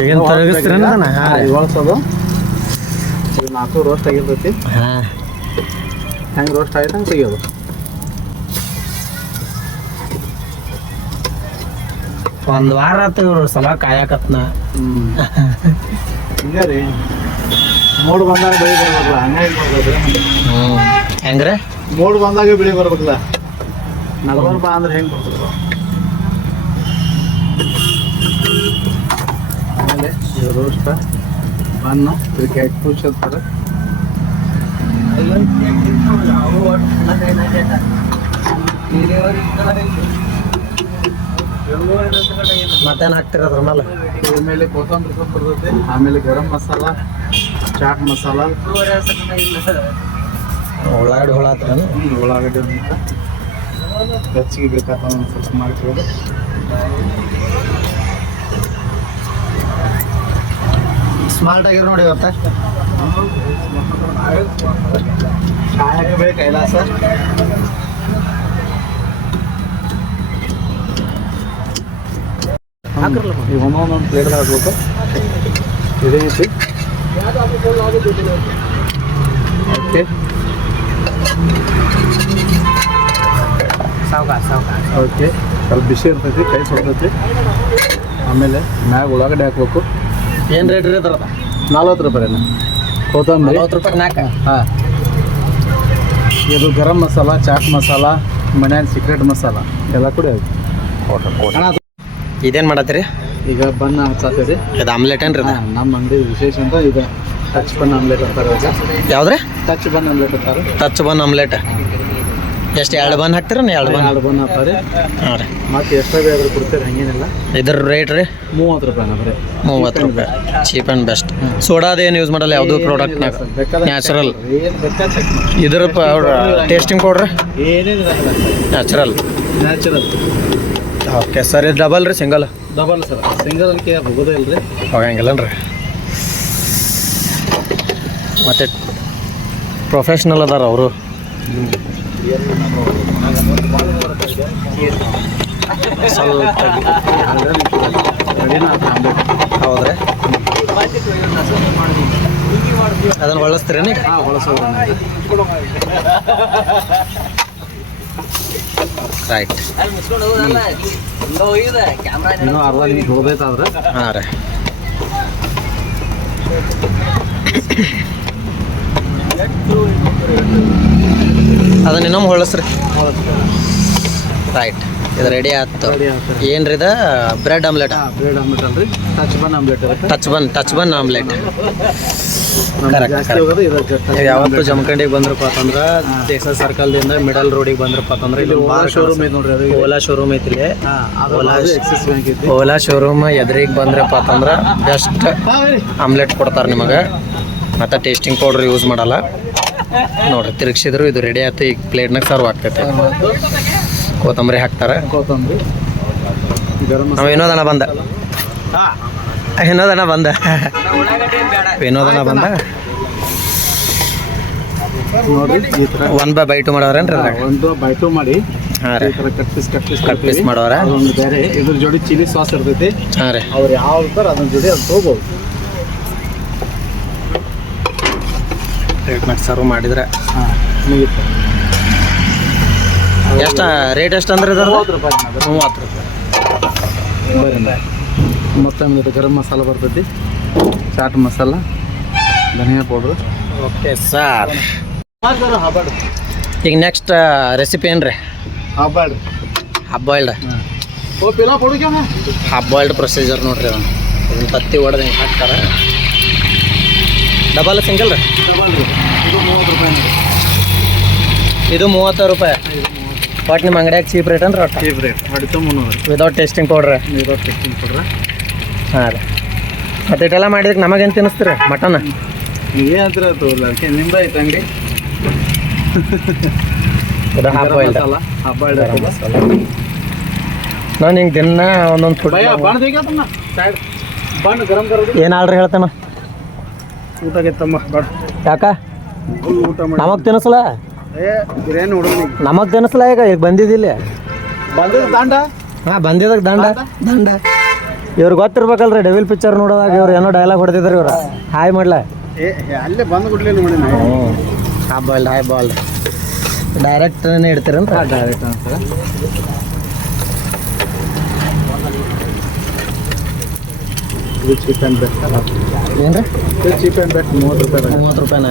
ಈಗೇನು ತೊಲಗಿಸ್ತೀರ ಇವಾಳ್ಸೋದು ಇದು 4 ರೋಸ್ಟ್ ಆಗಿರ್ತೈತಿ. ಹಾಂ ಹೆಂಗೆ ರೋಸ್ಟ್ ಆಯ್ತು ಹಂಗೆ ತೆಗಿಯೋದು. ಒಂದು ವಾರ ಆತು ಇವ್ರು ಸಲ ಕಾಯಕತ್ನ. ಹಿಂಗೆ ರೀ ಮೋಡ್ ಬಂದಾಗ ಬೆಳಿ ಬರ್ಬೇಕಲ್ಲ, ಹಂಗಾಗಿ ಬರ್ಬೇಕು. ಹೆಂಗ್ರೆ ಮೋಡ್ ಬಂದಾಗ ಬೆಳಿ ಬರ್ಬೇಕಲ್ಲ, ನಡ್ಬಾರ್ ಬಾ ಅಂದ್ರೆ ಹೆಂಗೆ ಬರ್ತದೆ. ಆಮೇಲೆ ಇದು ರೋಸ್ಟ್ ಬನ್ನು ಇದಕ್ಕೆ ಎಗ್ ಪುಷ್ ಅಂತಾರೆ. ಮತ್ತೇನು ಹಾಕ್ತಿರ ಅದ್ರ ಮೇಲೆ? ಇದ್ರ ಮೇಲೆ ಕೊತ್ತಂಬರಿ ಸೊಪ್ಪು ಬರ್ತೈತಿ, ಆಮೇಲೆ ಗರಂ ಮಸಾಲ, ಚಾಟ್ ಮಸಾಲ, ಉಳ್ಳಾಗಡ್ಡಿ ಹುಳ ಹತ್ರ ಉಳ್ಳಾಗಡ್ಡಿ ಅಂತ ಹೆಚ್ಚಿಗೆ ಬೇಕಾದ ಒಂದು ಸ್ವಲ್ಪ ಮಾಡ್ಕೊಳ್ಳೋದು. ಸ್ಮಾರ್ಟ್ ಆಗಿರೋ ನೋಡಿ ಇವತ್ತ ಚಾಯಕ್ಕೆ ಬೇಕು ಕೈಲಾಸ. ಈಗ ಒಂದೊಂದೊಂದು ಪ್ಲೇಟ್ ಹಾಕ್ಬೇಕು. ಇದೇ ರೀತಿ ಓಕೆ. ಓಕೆ, ಸ್ವಲ್ಪ ಬಿಸಿ ಇರ್ತೈತಿ, ಕೈ ಸುಡ್ತೈತಿ. ಆಮೇಲೆ ಮ್ಯಾಗ ಉಳ್ಳಾಗಡ್ಡೆ ಹಾಕ್ಬೇಕು. ಏನು ರೇಟ್ ರೀ ಅದ್ರದ? 40 ರೂಪಾಯಿ ಕೊತ್ತಂಬರಿ. 40 ರೂಪಾಯಿ ನಾಲ್ಕು. ಹಾಂ, ಇದು ಗರಂ ಮಸಾಲ, ಚಾಟ್ ಮಸಾಲ, ಮನ್ಯಾನ ಸೀಕ್ರೆಟ್ ಮಸಾಲ ಎಲ್ಲ ಕೂಡ ಇದೇನು ಮಾಡತ್ತೀರಿ ಈಗ ಬನ್ ಹಚ್ಚಾತೀರಿ. ಇದು ಆಮ್ಲೆಟ್ ಏನ್ರಿ? ನಮ್ಮ ಅಂಗಡಿ ವಿಶೇಷ ಅಂತ ಈಗ ಟಚ್ ಬನ್ ಆಮ್ಲೆಟ್ ಅಂತಾರೆ. ಯಾವ್ದ್ರಿ? ಟಚ್ ಬನ್ ಆಮ್ಲೆಟ್ ಅಂತಾರೆ. ಟಚ್ ಬನ್ ಆಮ್ಲೆಟ್ ಎಷ್ಟು? 2 ಬನ್ ಹಾಕ್ತೀರ? 2 ಬನ್ ಹಾಕ್ತಾರೆ. ಹಾಂ ರೀ. ಮತ್ತೆ ಎಷ್ಟೇ ಬೇಕಾದ್ರೂ ಕೊಡ್ತೀರಿ, ಹಂಗೇನಿಲ್ಲ. ಇದ್ರ ರೇಟ್ ರೀ 30 ರೂಪಾಯಿ ಬರೀ. 30 ರೂಪಾಯಿ, ಚೀಪ್ ಆ್ಯಂಡ್ ಬೆಸ್ಟ್. ಸೋಡಾದ ಏನು ಯೂಸ್ ಮಾಡಲ್ಲ, ಯಾವುದೂ ಪ್ರಾಡಕ್ಟ್ನಾಗ ನ್ಯಾಚುರಲ್. ಏನು ಬೇಕಾದ ಚೆಕ್ ಮಾಡಿ. ಇದ್ರ ಟೇಸ್ಟಿಂಗ್ ಕೊಡ್ರಿ ಏನೇನಿಲ್ಲ, ನ್ಯಾಚುರಲ್. Okay sir. ಇದು ಡಬಲ್ ರೀ ಸಿಂಗಲ್? Double sir. ಸಿಂಗಲ್ ಅದಕ್ಕೆ ಹೋಗೋದೇ ಇಲ್ಲ ರೀ. ಹೋಗಂಗಿಲ್ಲನ್ರಿ. ಮತ್ತು ಪ್ರೊಫೆಷ್ನಲ್ ಅದಾರ ಅವರು. ಸ್ವಲ್ಪ ಹೌದ್ರಿ. ಅದನ್ನು ಬಳಸ್ತೀರೇನು? ಹಾಂ, ಬಳಸೋದು. ರೈಟ್. ಇನ್ನೂ ಅರ್ಧ ನಿಮಿಷ ಹೋಗ್ಬೇಕಾದ್ರೆ. ಹಾಂ ರೀ. ಅದನ್ನ ಇನ್ನೊಮ್ಮೆ ಹೊಳಸ್ರಿ. ರೈಟ್. ಇದು ರೆಡಿ ಆಯ್ತು. ಏನ್ರಿ ಇದು? Bread omelette? ಬ್ರೆಡ್ ಆಮ್ಲೆಟ್ ಅಲ್ರಿ, ಟಚ್ ಬನ್ ಆಮ್ಲೆಟ್ ಇರುತ್ತೆ. ಟಚ್ ಬನ್ ಆಮ್ಲೆಟ್. ಯಾವತ್ತು ಜಮಖಂಡಿಗೆ ಬಂದ್ರಪ್ಪ ಅಂತಂದ್ರೆ ದೇಸ ಸರ್ಕಲ್ದಿಂದ ಮಿಡಲ್ ರೋಡಿಗೆ ಬಂದ್ರಪ್ಪ ಅಂತಂದ್ರೆ ಇಲ್ಲಿ ಶೋರೂಮ್ ಐತೆ ನೋಡ್ರಿ. ಅದು ಓಲಾ ಶೋರೂಮ್ ಐತಿ ಇಲ್ಲಿ. ಎಕ್ಸಿಸ್ ಬ್ಯಾಂಕ್ ಐತಿ. ಓಲಾ ಶೋರೂಮ್ ಎದುರಿಗೆ ಬಂದ್ರಪ್ಪ ಅಂತಂದ್ರೆ ಬೆಸ್ಟ್ ಆಮ್ಲೆಟ್ ಕೊಡ್ತಾರೆ ನಿಮಗೆ. ಮತ್ತು ಟೇಸ್ಟಿಂಗ್ ಪೌಡ್ರ್ ಯೂಸ್ ಮಾಡಲ್ಲ ನೋಡ್ರಿ. ತಿರುಗಿಸಿದ್ರು ಇದು ರೆಡಿ ಆಯ್ತು. ಈಗ ಪ್ಲೇಟ್ನಾಗ ಸರ್ವ್ ಆಗ್ತೈತೆ. ಕೊತ್ತಂಬರಿ ಹಾಕ್ತಾರೆ. ಕೊತ್ತಂಬರಿ, ನಾವು ವಿನೋದನ ಬಂದ ನೋಡ್ರಿ. ಈ ಥರ 1/2 ಮಾಡೋರೇನ್ರಿ? 1/2 ಮಾಡಿ. ಹಾಂ ರೀ. ಕಟ್ ಪೀಸ್ ಮಾಡೋರ. ಅದೊಂದು ಬೇರೆ ಇದ್ರ ಜೋಡಿ ಚಿಲ್ಲಿ ಸಾಸ್ ಇರ್ತೈತಿ. ಹಾಂ ರೀ. ಅವ್ರು ಯಾವ ಇರ್ತಾರೆ ಅದ್ರ ಜೋಡಿ ಅದು ತೊಗೋಬೋದು. ಪ್ಲೇಟ್ನಾಗ ಸರ್ವ್ ಮಾಡಿದ್ರೆ ಹಾಂ ಮುಗಿತು. ಎಷ್ಟು ರೇಟ್ ಎಷ್ಟು ಅಂದ್ರೆ? 30 ರೂಪಾಯಿ. 30 ರೂಪಾಯಿ. ಮತ್ತೆ ಆಮೇಲೆ ಗರಂ ಮಸಾಲ ಬರ್ತೈತಿ, ಚಾಟ್ ಮಸಾಲ, ಧನಿಯಾ ಪೌಡ್ರು. Okay sir. ಈಗ ನೆಕ್ಸ್ಟ್ ರೆಸಿಪಿ ಏನು ರೀ? Half boiled. Half boiled procedure ನೋಡ್ರಿ. ಅದನ್ನು ತತ್ತಿ ಹೊಡೆದು ಹಿಂಗೆ ಹಾಕ್ತಾರೆ. ಡಬಲ್ ಸಿಂಗಲ್ ರೀ? ಇದು 30 ರೂಪಾಯಿ. ಬಟ್ ನಿಮ್ಮ ಅಂಗಡಿಯಾಗ ಚೀಪ್ ರೇಟ್ ಅಂದ್ರೆ cheap rate. 300 without tasting powder. ಹಾಂ ರೀ. ಮತ್ತು ಇದೆಲ್ಲ ಮಾಡಿದಕ್ಕೆ ನಮಗೇನು ತಿನ್ನಿಸ್ತೀರಿ? ಮಟನ್ ನೀವೇ ಹತ್ರ ತೋಲ್ಲ, ಅದಕ್ಕೆ ನಿಮ್ದು ಐತೆ ಅಂಗಡಿ. ಇದು ಹಾಫ್ ಬಾಯ್ಲ್ಡ್. ನಾನು ಹಿಂಗೆ ದಿನ ಒಂದೊಂದು ಫುಡ್ ಏನು ಆರ್ಡ್ರ್ ಹೇಳ್ತಾನ? ಊಟಕ್ಕೆತ್ತಮ್ಮ ಯಾಕ ಊಟ ನಮಗೆ ತಿನ್ನಿಸಲ್ಲ? ಬಿರಿಯಾನಿ ಹುಡುಗ ನಮಗೆ ತಿನ್ನಿಸಲ್ಲ. ಈಗ ಬಂದಿದ್ದಿಲ್ಲ ಬಂದಿದ್ದು ದಂಡ. ಹಾಂ, ಬಂದಿದ್ದಕ್ಕೆ ದಂಡ ಇವ್ರು ಗೊತ್ತಿರ್ಬೇಕಲ್ರಿ ಡೆವಿಲ್ ಪಿಕ್ಚರ್ ನೋಡೋದಾಗ ಇವ್ರು ಏನೋ ಡೈಲಾಗ್ ಹೊಡೆದಿದ್ರು ಇವ್ರು ಹಾಯ್ ಮಾಡ್ಲ ಅಲ್ಲೇ ಬಂದು ಕೊಡ್ಲಿಲ್ಲ ನೋಡಿ ಹಾಯ್ ಬಾಲ್ ಡೈರೆಕ್ಟ್ ಇಡ್ತೀರಂತ ಡೈರೆಕ್ಟ್ ಅಂತಾರೆ. ಇದು ಚೀಪ್ ಆ್ಯಂಡ್ ಬೆಸ್ಟ್ ಏನು ಇದು ಚೀಪ್ ಆ್ಯಂಡ್ ಬೆಸ್ಟ್ 30 ರೂಪಾಯಿ. 30 ರೂಪಾಯಿನ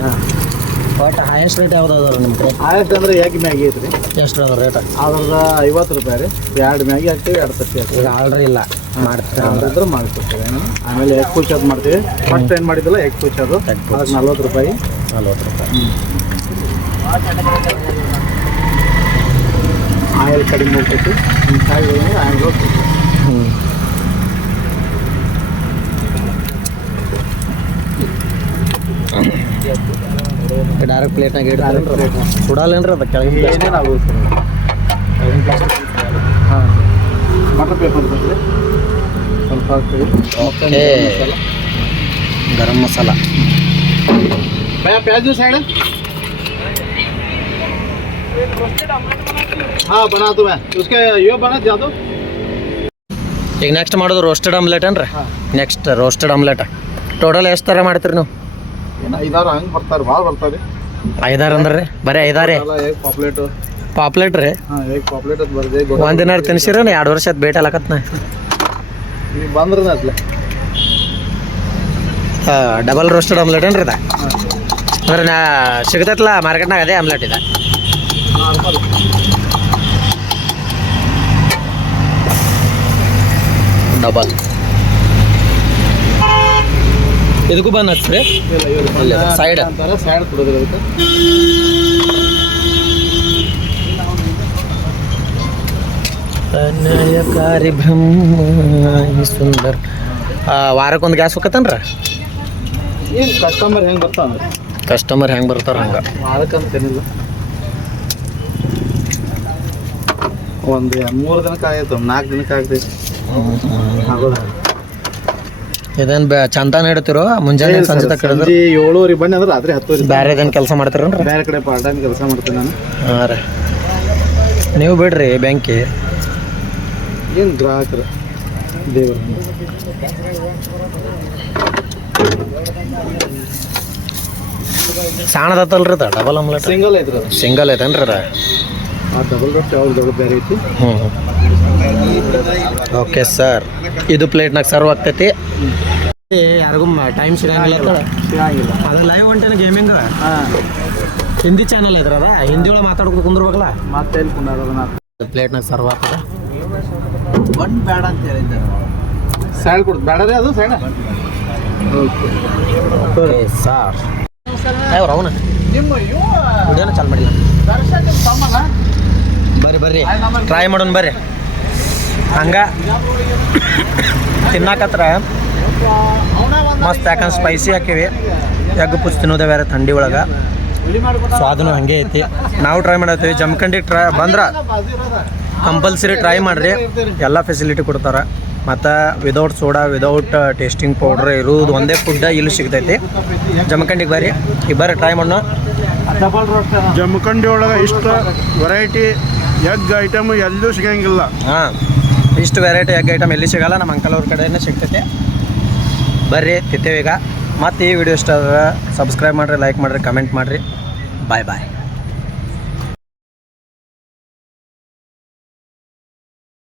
ಬಟ್ ಹೈಯೆಸ್ಟ್ ರೇಟ್ ಯಾವ್ದು ಅದಾರ ನಿಮ್ಮ ಕಡೆ? ಆಯ್ತು ಅಂದ್ರೆ ಎಗ್ ಮ್ಯಾಗಿ ಐತ್ರಿ, ಎಷ್ಟು ಅದ ರೇಟ್? ಅದ್ರದ 50 ರೂಪಾಯಿ ರೀ. 2 ಮ್ಯಾಗಿ ಹಾಕ್ತೀವಿ, 2 ತತ್ತಿ ಹಾಕ್ತೀವಿ. ಈಗ ಆರ್ಡ್ರ್ ಇಲ್ಲ ಮಾಡ್ತೀವಿ ಇದ್ರೆ ಮಾಡಿಕೊಡ್ತೀವಿ. ಆಮೇಲೆ ಎಗ್ ಪೂಚ್ ಮಾಡ್ತೀವಿ. ಫಸ್ಟ್ ಏನು ಮಾಡಿದ್ದಿಲ್ಲ ಎಗ್ ಪೂಚ್ ಅದು, ಅದಕ್ಕೆ 40 ರೂಪಾಯಿ. 40 ರೂಪಾಯಿ. ಆಯಿಲ್ ಕಡಿಮೆ ಹೋಗ್ತೈತಿ. ಕಾಯಿ ಆಯಿಲ್ ಹೋಗ್ತೈತಿ. ಡೈರೆಕ್ಟ್ ಪ್ಲೇಟ್ನಾಗ ಇಡ್ತಾರೆ ಸುಡಲ್ಲೇನ್ರಿ ಅದು ಕೆಳಗಿನ ಏನೇನು ಆಗುತ್ತೆ ಕೆಳಗಿನ ಪ್ಲಾಸ್ಟಿಕ್. ಹಾಂ ಬಟರ್ ಪೇಪರ್ ಬರ್ತದೆ ಸ್ವಲ್ಪ ಹಾಕ್ತೀವಿ. ಓಕೆ ಗರಂ ಮಸಾಲ प्याज साइड हाँ बना दो मैं उसके ये बना दे दो. ಈಗ ನೆಕ್ಸ್ಟ್ ಮಾಡೋದು ರೋಸ್ಟೆಡ್ ಆಮ್ಲೆಟ್ ಏನ್ರಿ? ನೆಕ್ಸ್ಟ್ ರೋಸ್ಟೆಡ್ ಆಮ್ಲೆಟ್ ಟೋಟಲ್ ಎಷ್ಟು ಥರ ಮಾಡ್ತೀರಿ ನೀವು? ಏನು 5-6 ಹಂಗೆ ಬರ್ತಾರೆ, ಭಾಳ ಬರ್ತಾರೆ. 5-6 ಅಂದ್ರೆ ರೀ ಬರೀ 5-6 ಎಗ್ ಪಾಪ್ಲೇಟು. ಪಾಪ್ಲೆಟ್ ರೀ? ಹಾಂ ಎಗ್ ಪಾಪ್ಲೇಟ್ ಅದು ಬರ್ದೆ. ಒಂದಿನ ತಿನ್ಸಿರ 2 ವರ್ಷ ಆಯ್ತು ಭೇಟಿ ಅಲ್ಲಕತ್ನ. ನೀವು ಬಂದ್ರೆ ಅಟ್ಲೆ ಡಬಲ್ ರೋಸ್ಟೆಡ್ ಆಮ್ಲೆಟ್ ಏನ್ರಿ ಇದು? ಅಂದ್ರೆ ನಾ ಸಿಗ್ತೈತಲ್ಲ ಮಾರ್ಕೆಟ್ನಾಗ ಅದೇ ಆಮ್ಲೆಟ್ ಇದೆ. ಡಬಲ್ ಇದಕ್ಕೂ ಬಂದು ಹಚ್ಚ್ರಿ ಸೈಡ್ ಅಂತಾರೆ, ಸೈಡ್ ಕೊಡೋದ್ರ ಅದಕ್ಕೆ. ಅನ್ಯಾಯಕಾರಿ ಬ್ರಹ್ಮ ಸುಂದರ. ವಾರಕ್ಕೊಂದು ಗ್ಯಾಸ್ ಹೋಗತ್ತನ್ರಿ? ಏನು ಕಸ್ಟಮರ್ ಹೆಂಗೆ ಬರ್ತಾನೆ, ಕಸ್ಟಮರ್ ಹೆಂಗೆ ಬರ್ತಾರೆ ಹಂಗೆ. ಅದಕ್ಕಂತ ಏನಿಲ್ಲ, ಒಂದು 3 ದಿನಕ್ಕೆ ಆಯ್ತು, 4 ದಿನಕ್ಕೆ ಆಗ್ತೈತಿ ಆಗೋದ. ಇದೇನು ಚಂತಾನ ಇಡ್ತಿರೋ ಮುಂಜಾನೆ ಸಂಜೆ ತಕ್ಕ ಸಂಜೆ 7:30 ಬನ್ನಿ ಅಂದ್ರೆ ರಾತ್ರಿ 10:00. ಬೇರೆ ಏದೇನು ಕೆಲಸ ಮಾಡ್ತೀರನ್ರಿ? ಬೇರೆ ಕಡೆ ಪಾರ್ಟ್ ಟೈಮ್ ಕೆಲಸ ಮಾಡ್ತೀನಿ ನಾನು. ಹಾಂ ರೀ ನೀವು ಬಿಡ್ರಿ ಬ್ಯಾಂಕಿ ಏನು ಗ್ರಾಹಕರು ದೇವರು. ಸಾಣದತ್ತಲ್ರಿ ಅದು ಡಬಲ್ ಆಮ್ಲೆಟ್? ಸಿಂಗಲ್ ಐತ್ರಿ ಅದು. ಸಿಂಗಲ್ ಐತೇನ್ರಿ ಅದು? ಆ ಡಬಲ್ ರೋಸ್ಟ್ ಯಾವ್ದು ದೊಡ್ಡ ಬೇರೆ ಐತಿ. ಹ್ಞೂ ಓಕೆ ಸರ್, ಇದು ಪ್ಲೇಟ್ನಾಗ ಸರ್ವ್ ಆಗ್ತೈತಿ. ಯಾರಿಗೂ ಟೈಮ್ ಸಿಗಂಗಿಲ್ಲ ಸಿಗಂಗಿಲ್ಲ. ಅದು ಲೈವ್ ಹೊಂಟೇನೆ ಗೇಮಿಂಗ್. ಹಾಂ ಹಿಂದಿ ಚಾನಲ್ ಐತ್ರದ, ಹಿಂದಿ ಒಳಗೆ ಮಾತಾಡ್ಕೊಂಡು ಕುಂದ್ರಬೇಕಲ್ಲ. ಮತ್ತೆ ಎಲ್ಲಿ ಕುಂದಾರ ಪ್ಲೇಟ್ನಾಗ ಸರ್ವ್ ಆಗ್ತದೆ. ಒಂದು ಬೇಡ ಅಂತ ಹೇಳಿದ್ದೆ. ಸೈಡ್ ಕೊಡ್ತು ಬೇಡ ರೀ ಅದು ಸೈಡ್. ಓಕೆ ಸರ್ ಅವ್ರು ಅವನ ನಿಮ್ಮ ವಿಡಿಯೋನ ಚಾಲು ಮಾಡಿಲ್ಲ. ಸಾಮಲ್ಲ ಬರ್ರಿ ಬರ್ರಿ ಟ್ರೈ ಮಾಡೋಣ ಬರ್ರಿ. ಹಂಗೆ ತಿನ್ನಾಕತ್ರ ಮಸ್ತ್, ಯಾಕಂದ್ರೆ ಸ್ಪೈಸಿ ಹಾಕಿವಿ. ಎಗ್ ಪುಚ್ ತಿನ್ನೋದೇ ಬೇರೆ ಥಂಡಿ ಒಳಗೆ, ಸ್ವಾದನು ಹಾಗೆ ಐತಿ. ನಾವು ಟ್ರೈ ಮಾಡತ್ತೀವಿ. ಜಮಖಂಡಿಗೆ ಟ್ರೈ ಬಂದ್ರೆ ಕಂಪಲ್ಸರಿ ಟ್ರೈ ಮಾಡಿರಿ, ಎಲ್ಲ ಫೆಸಿಲಿಟಿ ಕೊಡ್ತಾರೆ. ಮತ್ತು without soda, without tasting powder ಇರೋದು ಒಂದೇ ಫುಡ್ ಇಲ್ಲಿ ಸಿಗ್ತೈತಿ. ಜಮಖಂಡಿಗೆ ಬರ್ರಿ, ಈಗ ಬರ್ರಿ ಟ್ರೈ ಮಾಡೋಣ. ಡಬಲ್ ರೋಸ್ಟ್ ಜಮಖಂಡಿ ಒಳಗೆ ಇಷ್ಟು ವೆರೈಟಿ ಎಗ್ ಐಟಮ್ ಎಲ್ಲೂ ಸಿಗಂಗಿಲ್ಲ. ಹಾಂ, ಇಷ್ಟು ವೆರೈಟಿ ಎಗ್ ಐಟಮ್ ಎಲ್ಲಿ ಸಿಗಲ್ಲ, ನಮ್ಮ ಅಂಕಲ್ ಅವ್ರ ಕಡೆನೇ ಸಿಗ್ತೈತೆ. ಬರ್ರಿ ತಿಂತೇವೆ ಈಗ. ಮತ್ತು ಈ ವಿಡಿಯೋ ಇಷ್ಟ ಆದ್ರೆ ಸಬ್ಸ್ಕ್ರೈಬ್ ಮಾಡಿರಿ, ಲೈಕ್ ಮಾಡಿರಿ, ಕಮೆಂಟ್ ಮಾಡಿರಿ. ಬಾಯ್ ಬಾಯ್.